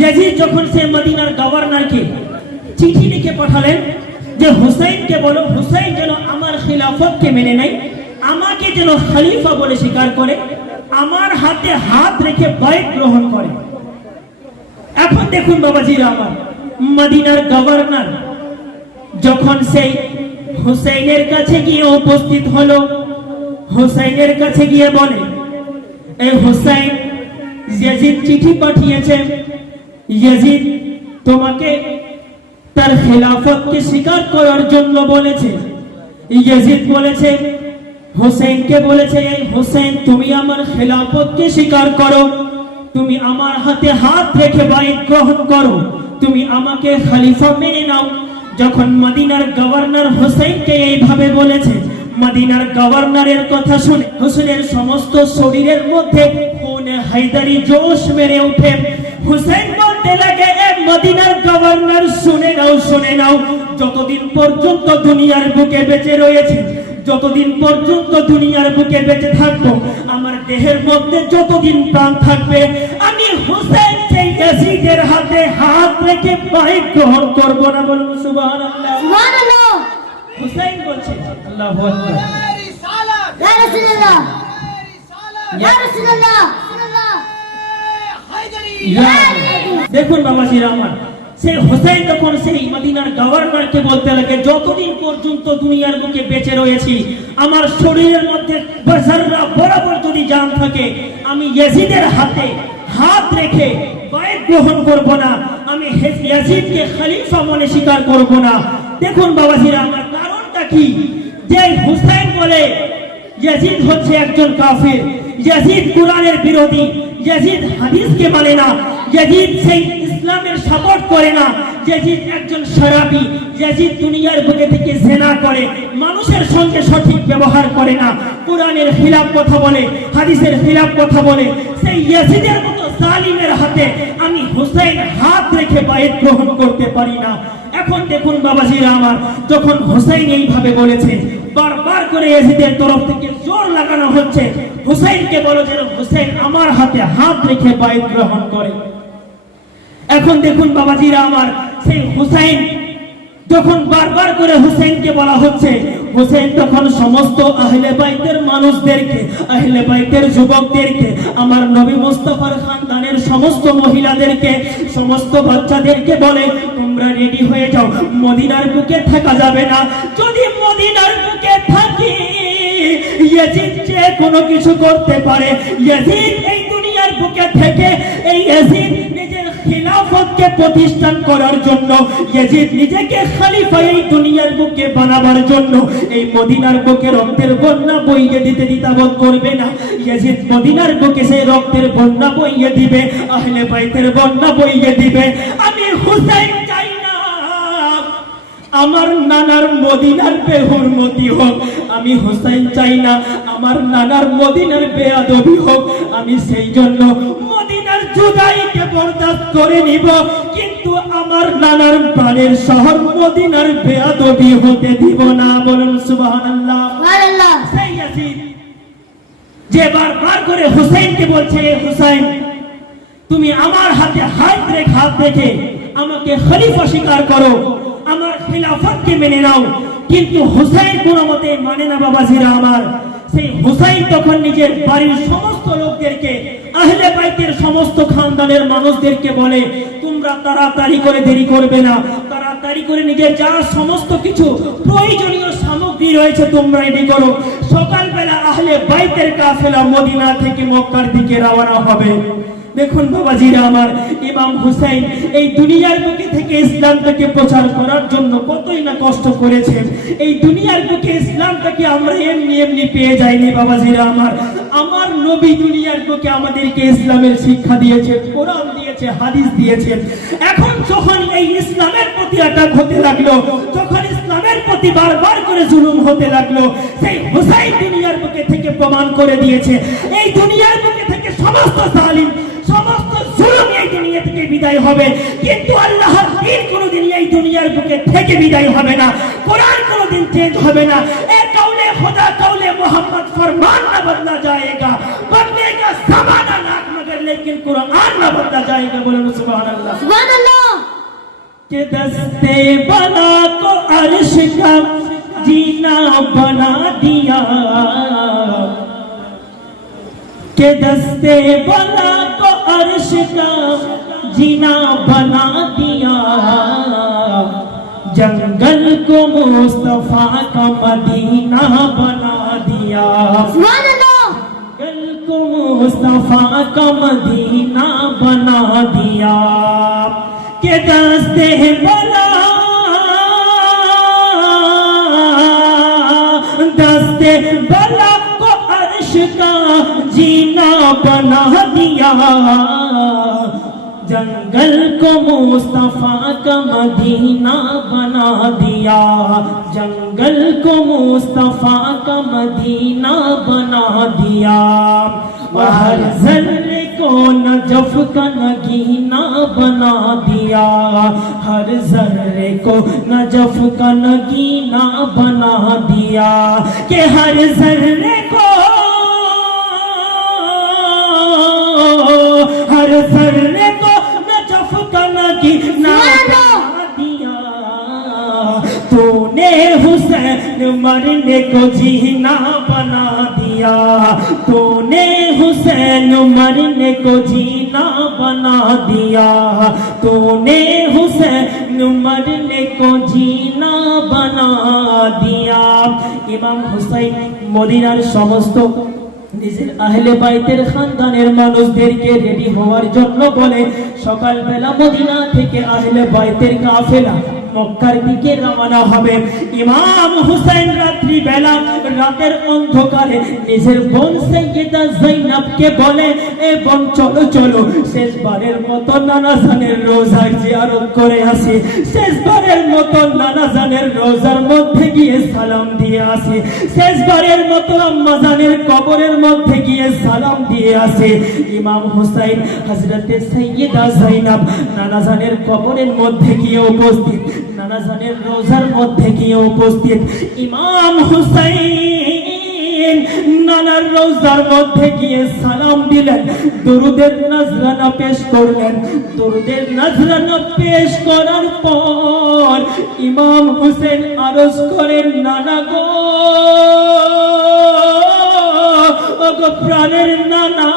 Yazid যখন সে মদিনার গভর্নরকে চিঠি লিখে পাঠালেন যে হুসাইনকে বলো, হুসাইন যেন আমার খিলাফতকে মেনে নেয়, আমাকে যেন খলিফা বলে স্বীকার করে, আমার হাতে হাত রেখে বয়ক গ্রহণ করে। এখন দেখুন বাবাজিরা আমার, মদিনার গভর্নর যখন সেই হুসাইনের কাছে গিয়ে উপস্থিত হলো, হুসাইনের কাছে গিয়ে বলে এই হুসাইন, ইয়াজিদ চিঠি পাঠিয়েছে ইয়াজিদ তোমাকে তার খেলাফতকে স্বীকার করার জন্য বলেছে। ইয়াজিদ বলেছে, হোসেনকে বলেছে, এই হোসেন, তুমি আমার খেলাফতকে স্বীকার করো। তুমি আমার হাতে হাত রেখে বাইক গ্রহণ করো। তুমি আমাকে খলিফা মেনে নাও। যখন মদিনার গভর্নর হোসেনকে এইভাবে বলেছে, মদিনার গভর্নরের কথা শুনে হোসেনের সমস্ত শরীরের মধ্যে খুনে, হায়দারি, জোশ মেরে ওঠে। হুসেন বলতে লাগে মদিনার গভর্নর শুনে নাও শুনে নাও যতদিন পর্যন্ত দুনিয়ার বুকে বেঁচে রয়েছে যতদিন পর্যন্ত দুনিয়ার বুকে বেঁচে থাকব আমার দেহের মধ্যে যতদিন প্রাণ থাকবে আমি হুসেন সেই ইয়াজিদের হাতে হাত রেখে বাইক গ্রহণ করব না বলুন সুবহানাল্লাহ। হুসেন বলছে আল্লাহু আকবার। ইয়া রাসূলুল্লাহ। ইয়া রাসূলুল্লাহ। দেখুন বাবাজিরা আমার সেই হোসেন যখন সেই মদিনার গভর্নরকে বলতে লাগে, যতদিন পর্যন্ত দুনিয়ার বুকে বেঁচে রয়েছি, আমার শরীরের মধ্যে বরাবর যদি জান থাকে, আমি ইয়াজিদের হাতে হাত রেখে বায়ত গ্রহণ করব না, আমি ইয়াজিদকে খলিফা মনে স্বীকার করব না। দেখুন বাবাজিরা আমার কারণটা কি? যে হুসাইন বলে, ইয়াজিদ হচ্ছে একজন কাফির, ইয়াজিদ কোরআনের বিরোধী ইয়াজিদ হাদিসকে মানে না। ইয়াজিদ সেই ইসলামের সাপোর্ট করে না। ইয়াজিদ একজন শরাবি। ইয়াজিদ দুনিয়ার বুকে থেকে জেনা করে। মানুষের সঙ্গে সঠিক ব্যবহার করে না। কোরআনের খিলাফ কথা বলে, হাদিসের খিলাফ কথা বলে। সেই ইয়াজিদের মতো জালিমের হাতে আমি হুসাইন হাত রেখে বায়েত গ্রহণ করতে পারি না। এখন দেখুন বাবাজিরা আমার, যখন হোসাইন এইভাবে বলেছেন বারবার করে ইয়াজিদের তরফ থেকে জোর লাগানো হচ্ছে। হুসাইনকে বলো যেন হুসাইন আমার হাতে হাত রেখে বাইক গ্রহণ করে। এখন দেখুন বাবাজিরা আমার, সেই হুসাইন যখন বারবার করে হুসেনকে বলা হচ্ছে হুসেন তখন সমস্ত আহলে বাইতের মানুষদেরকে, আহলে বাইতের যুবকদেরকে, আমার নবী মুস্তফার খানদানের সমস্ত মহিলাদেরকে, সমস্ত বাচ্চাদেরকে বলে, তোমরা রেডি হয়ে যাও, মদিনার বুকে থাকা যাবে না। যদি মদিনার বুকে থাকি ইয়াজিদ যে কোনো কিছু করতে পারে। ইয়াজিদ এই দুনিয়ার বুকে থেকে এই ইয়াজিদ খিলাফতকে প্রতিষ্ঠান করার জন্য ইয়াজিদ নিজেকে খলিফা এই দুনিয়ার বুকে বানাবার জন্য, এই মদিনার বুকে রক্তের বন্যা বইয়ে দিতে দ্বিধাবোধ করবে না। ইয়াজিদ মদিনার বুকে সেই রক্তের বন্যা বইয়ে দিবে, আহলে বাইতের বন্যা বইয়ে দিবে। আমি হুসাইন আমার নানার মদিনার বেহুরমতি হোক আমি হোসাইন চাই না আমার নানার মদিনার বেয়াদবি হোক আমি সেই জন্য মদিনার জুদাইকে বরদাস্ত করে নিব। কিন্তু আমার নানার প্রাণের শহর মদিনার বেয়াদবি হতে দিব না বলুন সুবহানাল্লাহ। সুবহানাল্লাহ। সেই ইয়াজিদ যে বারবার করে হুসাইনকে বলছে "এ হুসাইন তুমি আমার হাতে হাত রেখে হাত রেখে আমাকে খলিফা স্বীকার করো। খিলাফতকে মেনে নাও। কিন্তু হুসাইন কোনো মতে মানে না বাবা জিরা আমার। সেই হুসাইন তখন নিজের বাড়ির সমস্ত লোকদেরকে, আহলে বাইতের সমস্ত খানদানের মানুষদেরকে বলে, তোমরা তাড়াতাড়ি করে দেরি করবে না। তাড়াতাড়ি করে নিজের যা সমস্ত কিছু প্রয়োজনীয় সামগ্রী রয়েছে তোমরা রেডি করো। সকালবেলা আহলে বাইতের কাফেলা মদিনা থেকে মক্কার দিকে রওনা হবে। দেখুন বাবাজিরা আমার ইমাম হুসাইন এই দুনিয়ার বুকে থেকে ইসলামটাকে প্রচার করার জন্য কতই না কষ্ট করেছেন এই দুনিয়ার বুকে ইসলামটাকে আমরা এমনি এমনি পেয়ে যাইনি বাবাজিরা আমার। আমার নবী দুনিয়ার বুকে আমাদেরকে ইসলামের শিক্ষা দিয়েছে, কোরআন দিয়েছে, হাদিস দিয়েছে। এখন যখন এই ইসলামের প্রতি অ্যাটাক হতে লাগল, যখন ইসলামের প্রতি বারবার করে জুলুম হতে লাগল, সেই হুসাইন দুনিয়ার বুকে থেকে প্রমাণ করে দিয়েছে। এই দুনিয়ার বুকে থেকে সমস্ত সালিম সমস্ত জুলুম এই দুনিয়া থেকে বিদায় হবে। কিন্তু আল্লাহর দিন কোনোদিন এই দুনিয়ার বুকে থেকে বিদায় হবে না। কোরআন কোনোদিন চেঞ্জ হবে না। এক কাউলে খোদা, কাউলে মোহাম্মদ ফরমান না বদলা যায়গা। বদলেগা সামানা لیکن قرآن نہ بتا جائے گا بولے سبحان اللہ سبحان اللہ کہ دستے بنا تو عرش کا جینا بنا دیا۔ کہ دستے بنا تو عرش کا جینا بنا دیا۔ جنگل کو مصطفیٰ کا مدینہ بنا دیا۔ سبحان اللہ مصطفیٰ کا مدینہ بنا دیا۔ کہ دستے ہیں بنا دستے بلا کو عرش کا جینا بنا دیا۔ جنگل کو مصطفیٰ کا مدینہ بنا دیا۔ جنگل کو مصطفیٰ کا مدینہ بنا دیا۔ ہر ذرے کو نجف کا نگینہ بنا دیا ہر ذرے کو نجف کا بنا دیا کہ ہر ذرے کو ہر ذرے کو نجف کا نگینہ بنا دیا تو نے حسین مرنے کو جینا بنا دیا मरने को जीना बना दिया तूने हुसैन मरने को जीना बना दिया ইমাম হুসাইন মদিনার সমস্ত নিজের আহলে বাইতের খানদানের মানুষদেরকে রেডি হওয়ার জন্য বলে সকালবেলা মদিনা থেকে আহলে বাইতের কাফেলা মক্কার দিকে রওনা হবে। ইমাম হুসাইন রাত্রি বেলা রাতের অন্ধকারে নিজের বোন সৈয়দা জাইনাবকে বলে, এ বোন, চলো চলো। শেষবারের মতো নানা জানের রোজার জিয়ারত করে আসি। শেষবারের মতো নানা জানের রোজার মধ্যে গিয়ে সালাম দিয়ে আসি। শেষবারের মতো আম্মা জানের কবরের মধ্যে গিয়ে সালাম দিয়ে আসে। ইমাম হুসাইন হজরতে সৈয়দা জাইনাব নানা জানের কবরের মধ্যে গিয়ে উপস্থিত। নানা রোজার মধ্যে গিয়ে উপস্থিত। ইমাম হুসাইন নানার রোজার মধ্যে গিয়ে সালাম দিলেন। পেশ করলেন। দরুদের নজরানা পেশ করার পর ইমাম হুসেন আরজ করেন, নানা গো প্রাণের নানা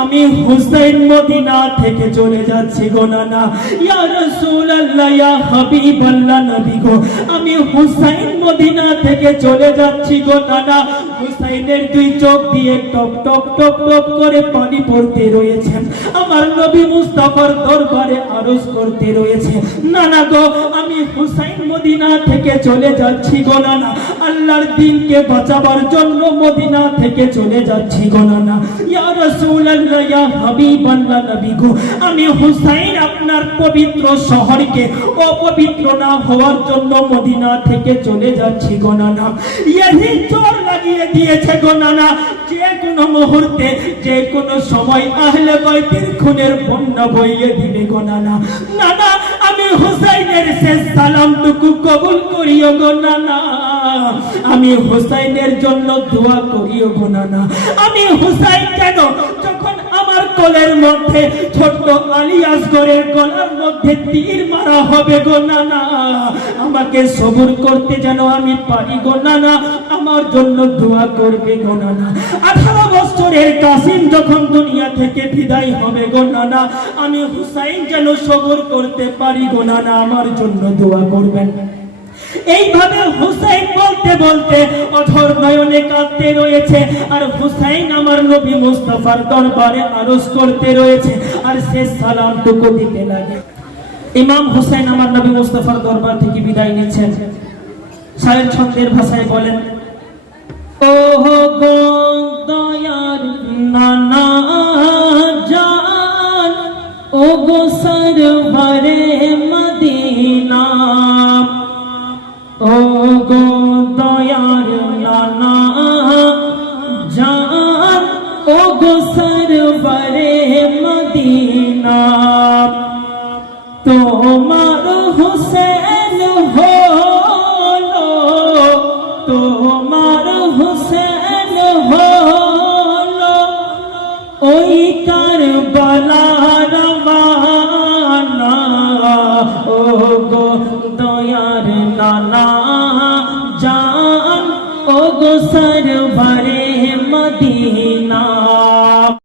আমি হুসাইন মদিনা থেকে চলে যাচ্ছি গো নানা। ইয়া রাসূলুল্লাহ, ইয়া হাবিবাল্লাহ নবী গো, আমি হুসাইন মদিনা থেকে চলে যাচ্ছি গো নানা। হুসাইনের দুই চোখ দিয়ে টপ টপ টপ টপ করে পানি পড়তে রয়েছে। আমার নবী মুস্তাফার দরবারে আরজ করতে রয়েছে। নানা গো, আমি হুসাইন মদিনা থেকে চলে যাচ্ছি গো নানা। আল্লাহর দিনকে বাঁচাবার জন্য মদিনা থেকে চলে যাচ্ছি গো নানা। ইয়া আমি হুসাইন আপনার পবিত্র শহরকে অপবিত্র না হওয়ার জন্য মদিনা থেকে চলে যাচ্ছি চোর লাগিয়ে দিয়েছে মুহূর্তে, যে কোনো সময় আহলে বাইতের খুনের বন্যা বইয়ে দিবে গো নানা। আমি হুসাইনের শেষ সালামটুকু কবুল করিও গো আমি হুসাইনের জন্য দোয়া করিও নানা আমি হুসাইন কেন? যখন আমার কোলের মধ্যে ছোট্ট আলী আসগরের গলার মধ্যে তীর মারা হবে গো নানা, আমাকে সবুর করতে যেন আমি পারি গো নানা, আমার জন্য দোয়া করবে গো নানা। আঠারো বছরের কাসিম যখন দুনিয়া থেকে বিদায় হবে গো নানা, আমি হুসাইন যেন সবুর করতে পারি গো নানা, আমার জন্য দোয়া করবেন। এইভাবে হুসাইন বলতে বলতে অধর নয়নে কাঁদতে রয়েছে, আর হুসাইন আমার নবী মুস্তাফার দরবারে আরজ করতে রয়েছে, আর সে সালামটুকু দিতে লাগে। ইমাম হুসাইন আমার নবী মুস্তাফার দরবার থেকে বিদায় নিচ্ছেন। সাহেব ছন্দের ভাষায় বলেন ও গো দয়ার নানা জান ও গো সরবরে মদিনা। গো দয়ার নানা জান ও গো সরবরে মদিনা তোমার